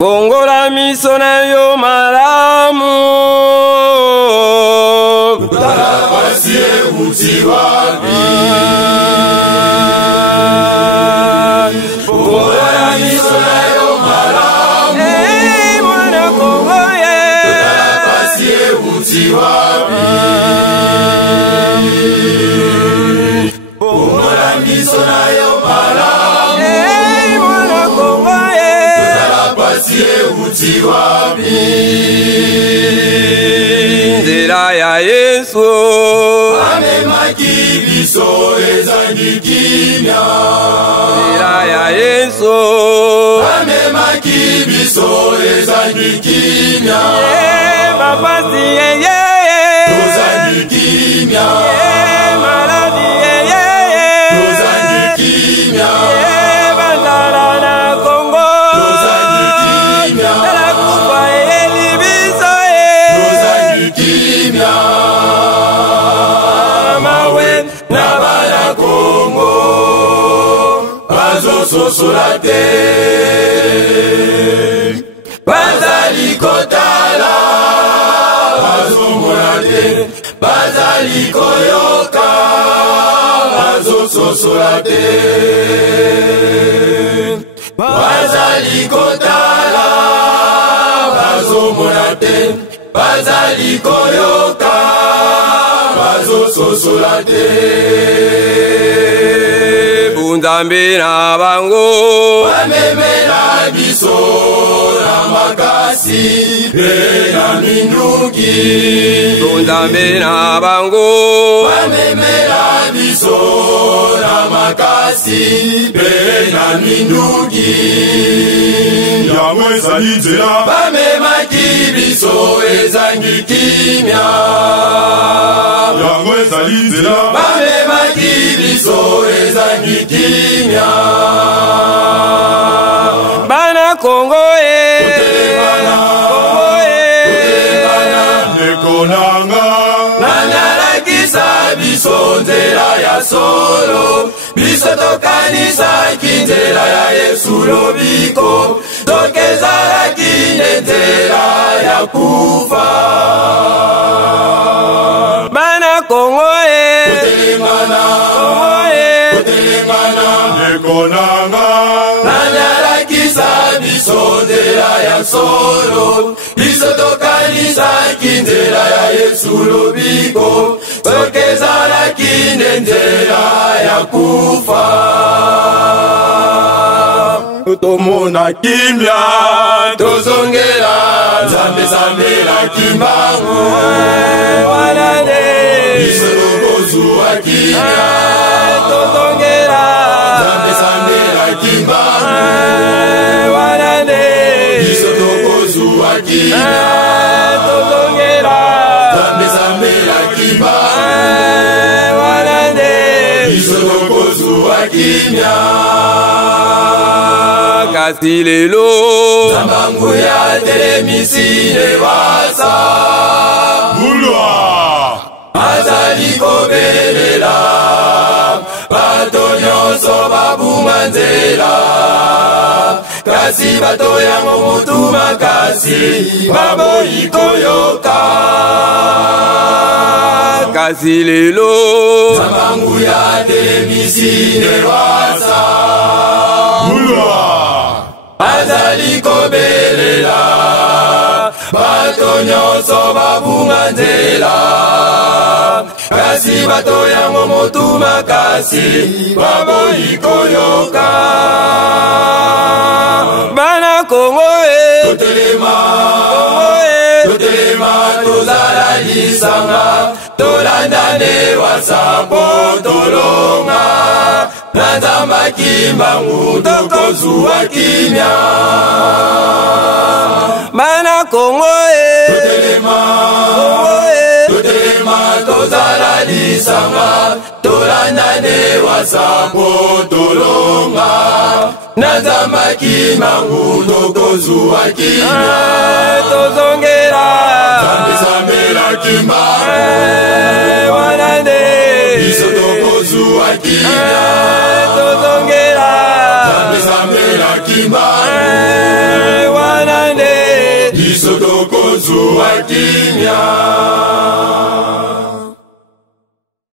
Bongola miso na yo malamu Utarapasie uti wapi Bongola miso na yo malamu mwana Kongo ye Utarapasie uti wapi Bongola miso na yo malamu mwana Kongo ye Utarapasie uti wapi Nzela ya Yesu Amemaki biso ezangi kimia Nzela ya Yesu Amemaki biso ezangi kimia mapasi ye Tozangi kimia maladi ye Tozangi kimia bandala na Kongo Tozangi kimia tala kufa libiso Tozangi kimia mawe Na bana Kongo Bazo sosola te Bazali kotala Bazo mona te Bazali koyoka Bazo sosola te Bazali kotala Bazo mona te Bazali koyoka Bazo sosola te Bunzambe na bango Bamemela biso na makasi pe na minduki Bunzambe na bango Bamemela biso na makasi pe na minduki Yango ezali nzela Bamemaki biso ezangi kimia Yango ezali nzela Bamemaki biso ezangi kimia bana Kongo Kongo Nekonanga Nanyalakisa biso nzela ya solo Biso tokanisaki nzela ya Yesu lobiko Tokezalaki nzela ya kufa bana Kongo Kotelemana Nekonanga Nanyalakisa biso nzela ya solo Biso tokanisaki nzela ya Yesu lobiko Tokezalaki nzela ya kufa Tomona kimia Tozongela Nzambe zambela kimbangu wanane Biso tokozwa kimia tozongela Nzambe zambela kimbangu wanane Biso tokozwa kimia tozongela Nzambe zambela kimbangu wanane Biso tokozwa kimia kasi lelo Zambangu ya telemisine wasa Bulwa Azali kobelela Bato nyonso babuma nzela Kasi bato yango mutu makasi Baboyi koyoka kasi lelo Zambangu ya telemisine wasa Bulwa Azali kobelela Bato nyonso babunga nzela Kasi bato yango motu makasi Baboyi koyoka bana Kongo Totelema Totelema tozala lisanga Tolandane wasambo tolonga Nanzamba kimbangu tokozuwa kimia bana Kongo Totelema tozala lisanga Tolandane wasambo tolonga Nanzamba kimbangu tokozuwa kimia tozongela Zambe zambela kimbangu wanane Biso tokozuwa kimia tozongela Zambe zambela kimbangu wana Mutu wa kimya.